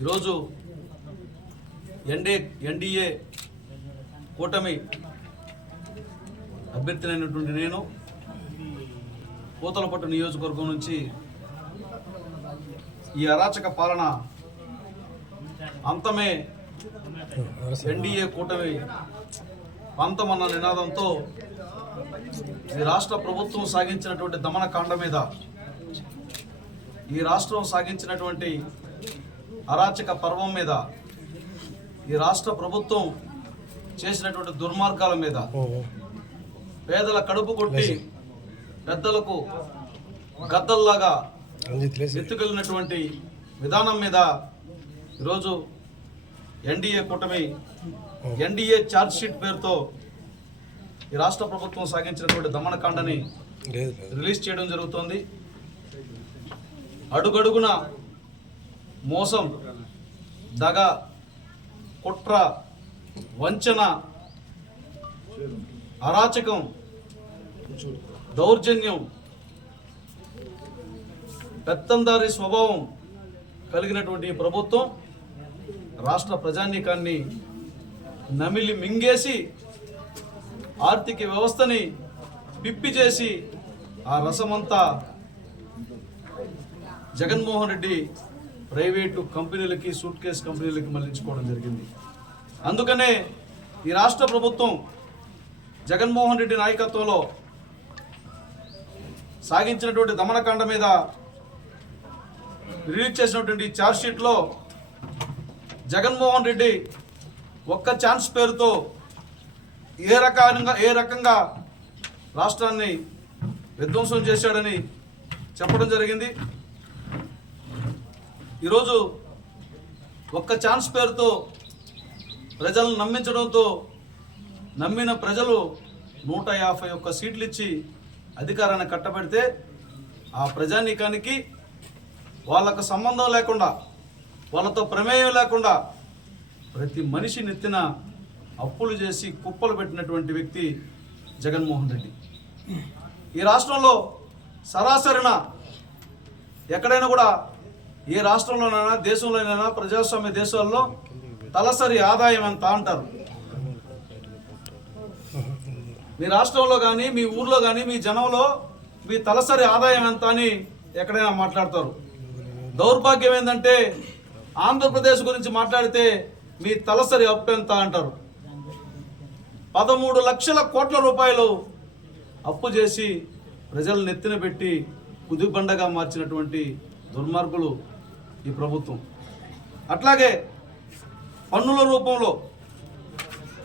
ఈరోజు ఎన్డే ఎన్డీఏ కూటమి అభ్యర్థినైనటువంటి నేను కోతలపట్టు నియోజకవర్గం నుంచి ఈ అరాచక పాలన అంతమే ఎన్డీఏ కూటమి పంతమన్న నినాదంతో ఈ రాష్ట్ర ప్రభుత్వం సాగించినటువంటి దమనకాండ మీద ఈ రాష్ట్రం సాగించినటువంటి అరాచక పర్వం మీద ఈ రాష్ట్ర ప్రభుత్వం చేసినటువంటి దుర్మార్గాల మీద పేదల కడుపు కొట్టి పెద్దలకు గద్దల్లాగా ఎత్తుకెళ్ళినటువంటి విధానం మీద ఈరోజు ఎన్డీఏ కూటమి ఎన్డీఏ ఛార్జ్ షీట్ పేరుతో ఈ రాష్ట్ర ప్రభుత్వం సాగించినటువంటి దమనకాండని రిలీజ్ చేయడం జరుగుతోంది. అడుగడుగున మోసం దగ కుట్ర వంచన అరాచకం దౌర్జన్యం పెత్తందారి స్వభావం కలిగినటువంటి ప్రభుత్వం రాష్ట్ర ప్రజానీకాన్ని నమిలి మింగేసి ఆర్థిక వ్యవస్థని పిప్పి చేసి ఆ రసమంతా జగన్మోహన్ రెడ్డి ప్రైవేటు కంపెనీలకి సూట్ కేస్ కంపెనీలకి మళ్ళించుకోవడం జరిగింది. అందుకనే ఈ రాష్ట్ర ప్రభుత్వం జగన్మోహన్ రెడ్డి నాయకత్వంలో సాగించినటువంటి దమనకాండ మీద రిలీజ్ చేసినటువంటి ఛార్జ్షీట్లో జగన్మోహన్ రెడ్డి ఒక్క ఛాన్స్ పేరుతో ఏ రకంగా ఏ రకంగా రాష్ట్రాన్ని విధ్వంసం చేశాడని చెప్పడం జరిగింది. ఈరోజు ఒక్క ఛాన్స్ పేరుతో ప్రజలను నమ్మించడంతో నమ్మిన ప్రజలు నూట యాభై ఒక్క సీట్లు ఇచ్చి అధికారాన్ని కట్టబెడితే ఆ ప్రజానీకానికి వాళ్ళకు సంబంధం లేకుండా వాళ్ళతో ప్రమేయం లేకుండా ప్రతి మనిషి నెత్తిన అప్పులు చేసి కుప్పలు పెట్టినటువంటి వ్యక్తి జగన్మోహన్ రెడ్డి. ఈ రాష్ట్రంలో సరాసరిన ఎక్కడైనా కూడా ఏ రాష్ట్రంలోనైనా దేశంలోనైనా ప్రజాస్వామ్య దేశాల్లో తలసరి ఆదాయం ఎంత అంటారు. మీ రాష్ట్రంలో కానీ మీ ఊర్లో కానీ మీ జనంలో మీ తలసరి ఆదాయం ఎంత అని ఎక్కడైనా మాట్లాడతారు. దౌర్భాగ్యం ఏంటంటే ఆంధ్రప్రదేశ్ గురించి మాట్లాడితే మీ తలసరి అప్పు ఎంత అంటారు. పదమూడు లక్షల కోట్ల రూపాయలు అప్పు చేసి ప్రజలు నెత్తిన పెట్టి కుదిబండగా మార్చినటువంటి దుర్మార్గులు ఈ ప్రభుత్వం. అట్లాగే పన్నుల రూపంలో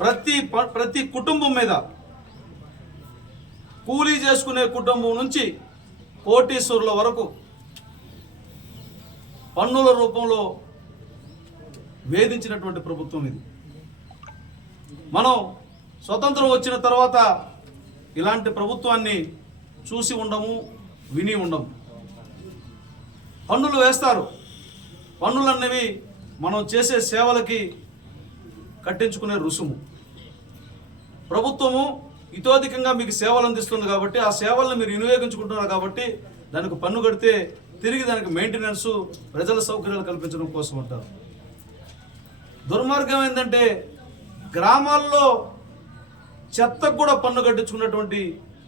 ప్రతి ప్రతి కుటుంబం మీద కూలీ చేసుకునే కుటుంబం నుంచి కోటీశ్వరుల వరకు పన్నుల రూపంలో వేధించినటువంటి ప్రభుత్వం ఇది. మనం స్వతంత్రం వచ్చిన తర్వాత ఇలాంటి ప్రభుత్వాన్ని చూసి ఉండము విని ఉండము. పన్నులు వేస్తారు. పన్నులు అనేవి మనం చేసే సేవలకి కట్టించుకునే రుసుము. ప్రభుత్వము ఇతోధికంగా మీకు సేవలు అందిస్తుంది కాబట్టి ఆ సేవలను మీరు వినియోగించుకుంటున్నారు కాబట్టి దానికి పన్ను కడితే తిరిగి దానికి మెయింటెనెన్స్ ప్రజల సౌకర్యాలు కల్పించడం కోసం అంటారు. దుర్మార్గం ఏంటంటే గ్రామాల్లో చెత్తకు కూడా పన్ను కట్టించుకున్నటువంటి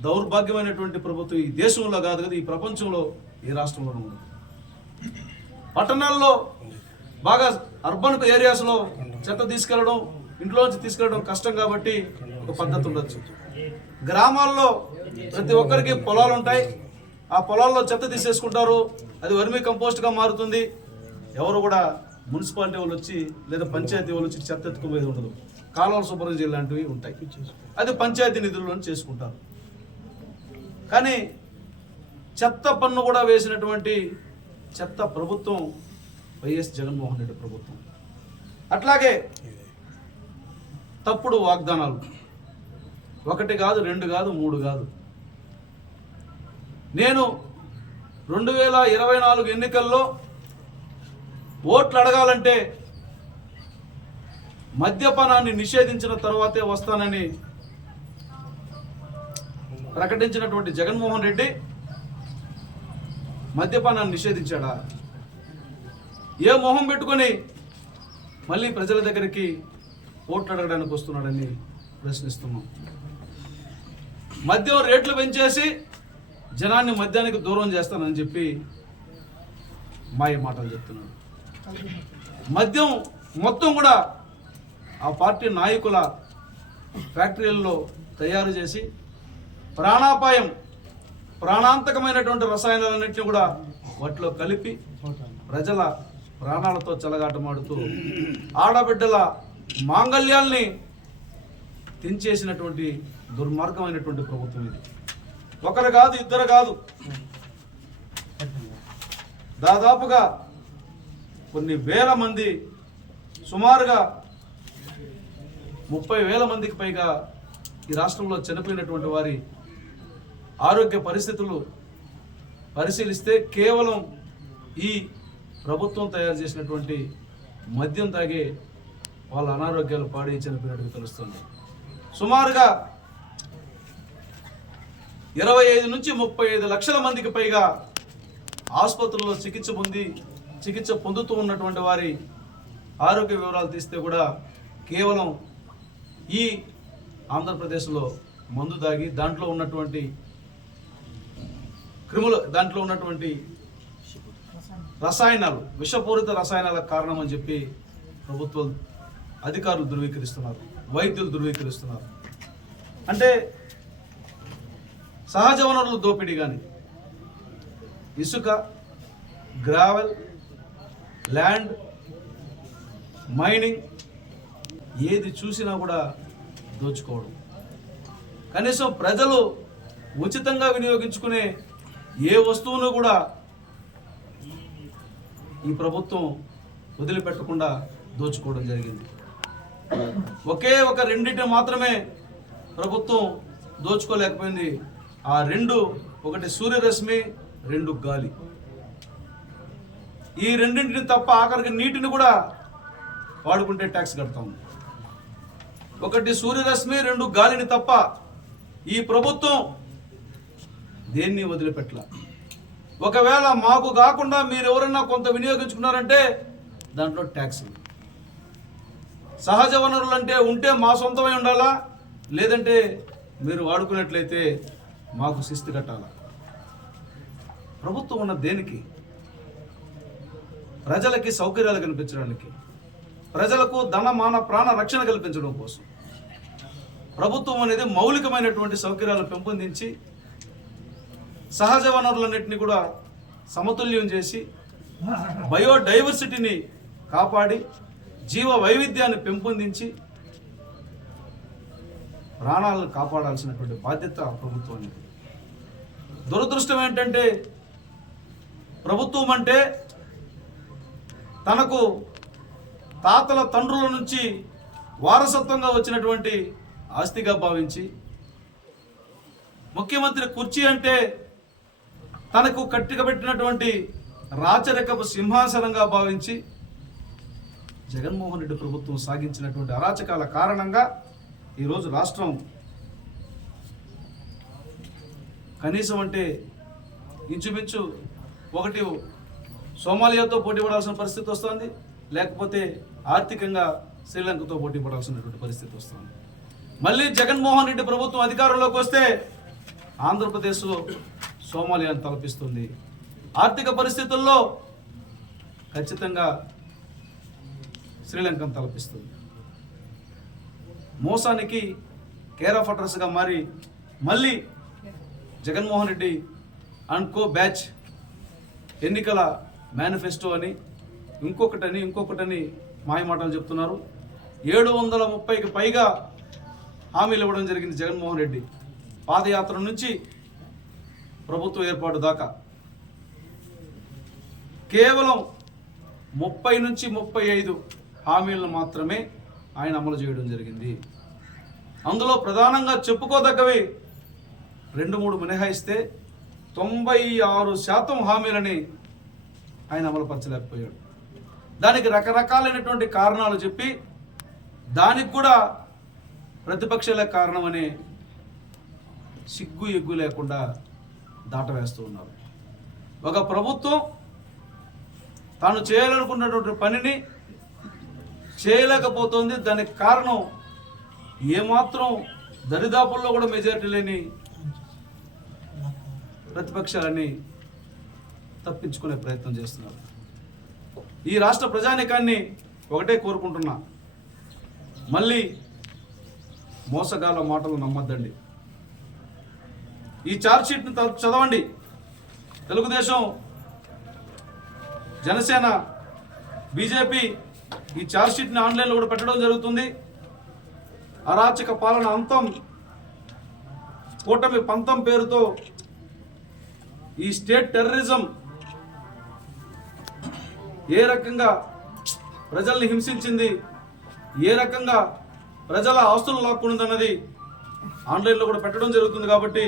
దౌర్భాగ్యమైనటువంటి ప్రభుత్వం ఈ దేశంలో కాదు కదా ఈ ప్రపంచంలో ఈ రాష్ట్రంలోనూ ఉంది. పట్టణాల్లో బాగా అర్బన్ ఏరియాస్లో చెత్త తీసుకెళ్ళడం ఇంట్లోంచి తీసుకెళ్ళడం కష్టం కాబట్టి ఒక పద్ధతి ఉండొచ్చు. గ్రామాల్లో ప్రతి ఒక్కరికి పొలాలు ఉంటాయి. ఆ పొలాల్లో చెత్త తీసేసుకుంటారు. అది వర్మీ కంపోస్ట్గా మారుతుంది. ఎవరు కూడా మున్సిపాలిటీ వాళ్ళు వచ్చి లేదా పంచాయతీ వాళ్ళు వచ్చి చెత్త ఎత్తుకుపోయేది ఉండదు. కాలువల శుభ్రం లాంటివి ఉంటాయి. అది పంచాయతీ నిధుల్లో చేసుకుంటారు. కానీ చెత్త పన్ను కూడా వేసినటువంటి చెత్త ప్రభుత్వం వైఎస్ జగన్మోహన్ రెడ్డి ప్రభుత్వం. అట్లాగే తప్పుడు వాగ్దానాలు. ఒకటి కాదు రెండు కాదు మూడు కాదు. నేను రెండు వేల ఇరవై నాలుగు ఎన్నికల్లో ఓట్లు అడగాలంటే మద్యపానాన్ని నిషేధించిన తర్వాతే వస్తానని ప్రకటించినటువంటి జగన్మోహన్ రెడ్డి మద్యపానాన్ని నిషేధించాడా? ఏ మొహం పెట్టుకొని మళ్ళీ ప్రజల దగ్గరికి ఓట్లు అడగడానికి వస్తున్నాడని ప్రశ్నిస్తున్నాం. మద్యం రేట్లు పెంచేసి జనాన్ని మద్యానికి దూరం చేస్తానని చెప్పి మాయ మాటలు చెప్తున్నాడు మద్యం మొత్తం కూడా ఆ పార్టీ నాయకుల ఫ్యాక్టరీల్లో తయారు చేసి ప్రాణాపాయం ప్రాణాంతకమైనటువంటి రసాయనాలన్నింటినీ కూడా వాటిలో కలిపి ప్రజల ప్రాణాలతో చెలగాటమాడుతూ ఆడబిడ్డల మాంగళ్యాల్ని తెంచేసినటువంటి దుర్మార్గమైనటువంటి ప్రభుత్వం ఇది. ఒకరు కాదు ఇద్దరు కాదు. దాదాపుగా కొన్ని వేల మంది సుమారుగా ముప్పై వేల మందికి పైగా ఈ రాష్ట్రంలో చనిపోయినటువంటి వారి ఆరోగ్య పరిస్థితులు పరిశీలిస్తే కేవలం ఈ ప్రభుత్వం తయారు చేసినటువంటి మద్యం తాగే వాళ్ళ అనారోగ్యాలు పాడి చనిపోయినట్టుగా తెలుస్తుంది. సుమారుగా ఇరవై ఐదు నుంచి ముప్పై ఐదు లక్షల మందికి పైగా ఆసుపత్రుల్లో చికిత్స పొంది చికిత్స పొందుతూ ఉన్నటువంటి వారి ఆరోగ్య వివరాలు తీస్తే కూడా కేవలం ఈ ఆంధ్రప్రదేశ్లో మందు తాగి దాంట్లో ఉన్నటువంటి క్రిములు దాంట్లో ఉన్నటువంటి రసాయనాలు విషపూరిత రసాయనాల కారణం అని చెప్పి ప్రభుత్వం అధికారులు ధృవీకరిస్తున్నారు వైద్యులు ధృవీకరిస్తున్నారు. అంటే సహజ వనరుల దోపిడీ కానీ ఇసుక గ్రావెల్ ల్యాండ్ మైనింగ్ ఏది చూసినా కూడా దోచుకోవడం. కనీసం ప్రజలు ఉచితంగా వినియోగించుకునే ఏ వస్తువును కూడా ఈ ప్రభుత్వం వదిలిపెట్టకుండా దోచుకోవడం జరిగింది. ఒకే ఒక రెండింటిని మాత్రమే ప్రభుత్వం దోచుకోలేకపోయింది. ఆ రెండు ఒకటి సూర్యరశ్మి రెండు గాలి. ఈ రెండింటిని తప్ప ఆఖరికి నీటిని కూడా వాడుకుంటే ట్యాక్స్ కడతాం ఒకటి సూర్యరశ్మి రెండు గాలిని తప్ప ఈ ప్రభుత్వం దేన్ని వదిలిపెట్టల ఒకవేళ మాకు కాకుండా మీరు ఎవరన్నా కొంత వినియోగించుకున్నారంటే దాంట్లో ట్యాక్స్ సహజ వనరులు అంటే ఉంటే మా సొంతమై ఉండాలా? లేదంటే మీరు వాడుకున్నట్లయితే మాకు శిస్తు కట్టాలా? ప్రభుత్వం ఉన్న దేనికి? ప్రజలకి సౌకర్యాలు కల్పించడానికి. ప్రజలకు ధన మాన ప్రాణ రక్షణ కల్పించడం కోసం. ప్రభుత్వం అనేది మౌలికమైనటువంటి సౌకర్యాలు పెంపొందించి సహజ వనరులన్నింటినీ కూడా సమతుల్యం చేసి బయోడైవర్సిటీని కాపాడి జీవ వైవిధ్యాన్ని పెంపొందించి ప్రాణాలను కాపాడాల్సినటువంటి బాధ్యత ప్రభుత్వానికి దురదృష్టం ఏంటంటే ప్రభుత్వం అంటే తనకు తాతల తండ్రుల నుంచి వారసత్వంగా వచ్చినటువంటి ఆస్తిగా భావించి ముఖ్యమంత్రి కుర్చీ అంటే తనకు కట్టికబెట్టినటువంటి రాచరికపు సింహాసనంగా భావించి జగన్మోహన్ రెడ్డి ప్రభుత్వం సాగించినటువంటి అరాచకాల కారణంగా ఈరోజు రాష్ట్రం కనీసం అంటే ఇంచుమించు ఒకటి సోమాలియాతో పోటీ పడాల్సిన పరిస్థితి వస్తుంది లేకపోతే ఆర్థికంగా శ్రీలంకతో పోటీ పడాల్సినటువంటి పరిస్థితి వస్తుంది. మళ్ళీ జగన్మోహన్ రెడ్డి ప్రభుత్వం అధికారంలోకి వస్తే ఆంధ్రప్రదేశ్లో సోమాలియాను తలపిస్తుంది. ఆర్థిక పరిస్థితుల్లో ఖచ్చితంగా శ్రీలంకను తలపిస్తుంది. మోసానికి కేర్ ఆఫ్ అడ్రస్గా మారి మళ్ళీ Jaganmohan Reddy and co batch ఎన్నికల మేనిఫెస్టో అని ఇంకొకటని ఇంకొకటని మాయమాటలు చెప్తున్నారు. ఏడు వందల ముప్పైకి పైగా హామీలు ఇవ్వడం జరిగింది జగన్మోహన్ రెడ్డి. పాదయాత్ర నుంచి ప్రభుత్వ ఏర్పాటు దాకా. కేవలం ముప్పై నుంచి ముప్పై ఐదు హామీలను మాత్రమే ఆయన అమలు చేయడం జరిగింది. అందులో ప్రధానంగా చెప్పుకోదగ్గవి రెండు మూడు మినహాయిస్తే తొంభై ఆరు శాతం హామీలని ఆయన అమలుపరచలేకపోయాడు. దానికి రకరకాలైనటువంటి కారణాలు చెప్పి దానికి కూడా ప్రతిపక్షాల కారణమని సిగ్గు ఎగ్గు లేకుండా దాటవేస్తూ ఉన్నారు ఒక ప్రభుత్వం తాను చేయాలనుకున్నటువంటి పనిని చేయలేకపోతుంది. దానికి కారణం ఏమాత్రం దరిదాపుల్లో కూడా మెజారిటీ లేని ప్రతిపక్షాలని తప్పించుకునే ప్రయత్నం చేస్తున్నారు. ఈ రాష్ట్ర ప్రజానికాన్ని ఒకటే కోరుకుంటున్నా. మళ్ళీ మోసగాల మాటలు నమ్మద్దండి. ఈ చార్జ్షీట్ని చదవండి. తెలుగుదేశం జనసేన బీజేపీ ఈ చార్జ్షీట్ని ఆన్లైన్లో కూడా పెట్టడం జరుగుతుంది. అరాచక పాలన అంతం కూటమి పంతం పేరుతో ఈ స్టేట్ టెర్రరిజం ఏ రకంగా ప్రజల్ని హింసించింది ఏ రకంగా ప్రజల ఆస్తులు లాక్కుందన్నది ఆన్లైన్లో కూడా పెట్టడం జరుగుతుంది కాబట్టి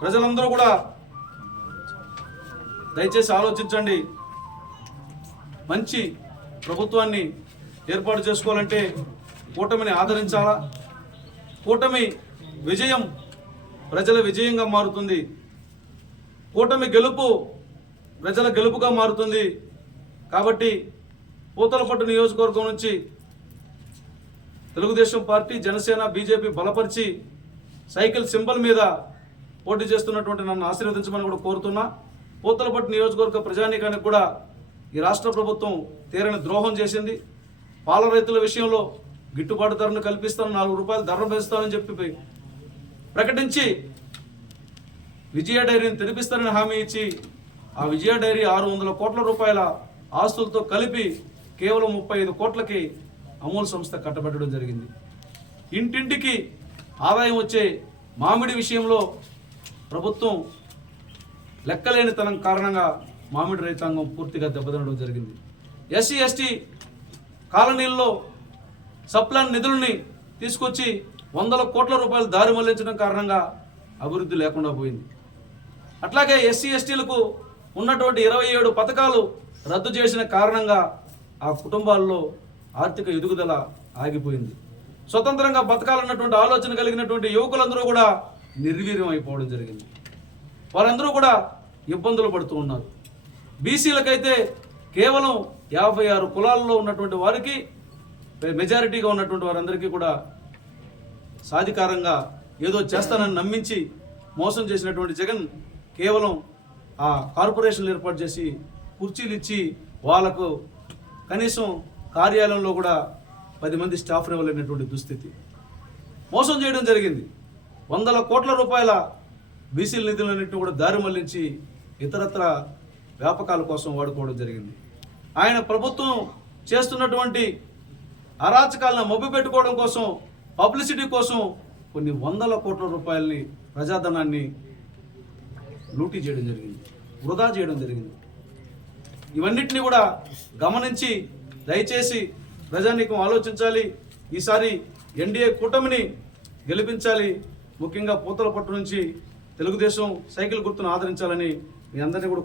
ప్రజలందరూ కూడా దయచేసి ఆలోచించండి. మంచి ప్రభుత్వాన్ని ఏర్పాటు చేసుకోవాలంటే కూటమిని ఆదరించాలా? కూటమి విజయం ప్రజల విజయంగా మారుతుంది. కూటమి గెలుపు ప్రజల గెలుపుగా మారుతుంది. కాబట్టి పూతలపట్టు నియోజకవర్గం నుంచి తెలుగుదేశం పార్టీ జనసేన బీజేపీ బలపరిచి సైకిల్ సింబల్ మీద పోటీ చేస్తున్నటువంటి నన్ను ఆశీర్వదించమని కూడా కోరుతున్నా. పూతలపట్టు నియోజకవర్గ ప్రజానీకానికి కూడా ఈ రాష్ట్ర ప్రభుత్వం తీరని ద్రోహం చేసింది. పాల రైతుల విషయంలో గిట్టుబాటు ధరను కల్పిస్తాను నాలుగు రూపాయలు ధరను పెంచుతానని చెప్పి ప్రకటించి విజయ డైరీని తెరిపిస్తానని హామీ ఇచ్చి ఆ విజయ డైరీ ఆరు వందల కోట్ల రూపాయల ఆస్తులతో కలిపి కేవలం ముప్పై ఐదు కోట్లకి అమూల్ సంస్థ కట్టబెట్టడం జరిగింది. ఇంటింటికి ఆదాయం వచ్చే మామిడి విషయంలో ప్రభుత్వం లెక్కలేనితనం కారణంగా మామిడి రైతాంగం పూర్తిగా దెబ్బతినడం జరిగింది. ఎస్సీ ఎస్టీ కాలనీల్లో సప్లాన్ నిధుల్ని తీసుకొచ్చి వందల కోట్ల రూపాయలు దారి మళ్ళించడం కారణంగా అభివృద్ధి లేకుండా పోయింది. అట్లాగే ఎస్సీ ఎస్టీలకు ఉన్నటువంటి ఇరవై ఏడు పథకాలు రద్దు చేసిన కారణంగా ఆ కుటుంబాల్లో ఆర్థిక ఎదుగుదల ఆగిపోయింది. స్వతంత్రంగా బతకాలన్నటువంటి ఆలోచన కలిగినటువంటి యువకులందరూ కూడా నిర్వీర్యం అయిపోవడం జరిగింది. వారందరూ కూడా ఇబ్బందులు పడుతూ ఉన్నారు. బీసీలకైతే కేవలం యాభై ఆరు కులాల్లో ఉన్నటువంటి వారికి మెజారిటీగా ఉన్నటువంటి వారందరికీ కూడా సాధికారంగా ఏదో చేస్తానని నమ్మించి మోసం చేసినటువంటి జగన్ కేవలం ఆ కార్పొరేషన్లు ఏర్పాటు చేసి కుర్చీలు ఇచ్చి వాళ్ళకు కనీసం కార్యాలయంలో కూడా పది మంది స్టాఫ్ ఇవ్వలేనటువంటి దుస్థితి. మోసం చేయడం జరిగింది. వందల కోట్ల రూపాయల బీసీల నిధులన్నింటినీ కూడా దారి మళ్ళించి ఇతరత్ర వ్యాపకాల కోసం వాడుకోవడం జరిగింది. ఆయన ప్రభుత్వం చేస్తున్నటువంటి అరాచకాలను మబ్బు పెట్టుకోవడం కోసం పబ్లిసిటీ కోసం కొన్ని వందల కోట్ల రూపాయలని ప్రజాధనాన్ని లూటీ చేయడం జరిగింది వృధా చేయడం జరిగింది. ఇవన్నిటిని కూడా గమనించి దయచేసి ప్రజానీకం ఆలోచించాలి ఈసారి ఎన్డీఏ కూటమిని గెలిపించాలి ముఖ్యంగా పూతల పట్టు నుంచి తెలుగుదేశం సైకిల్ గుర్తును ఆదరించాలని మీ అందరినీ కూడా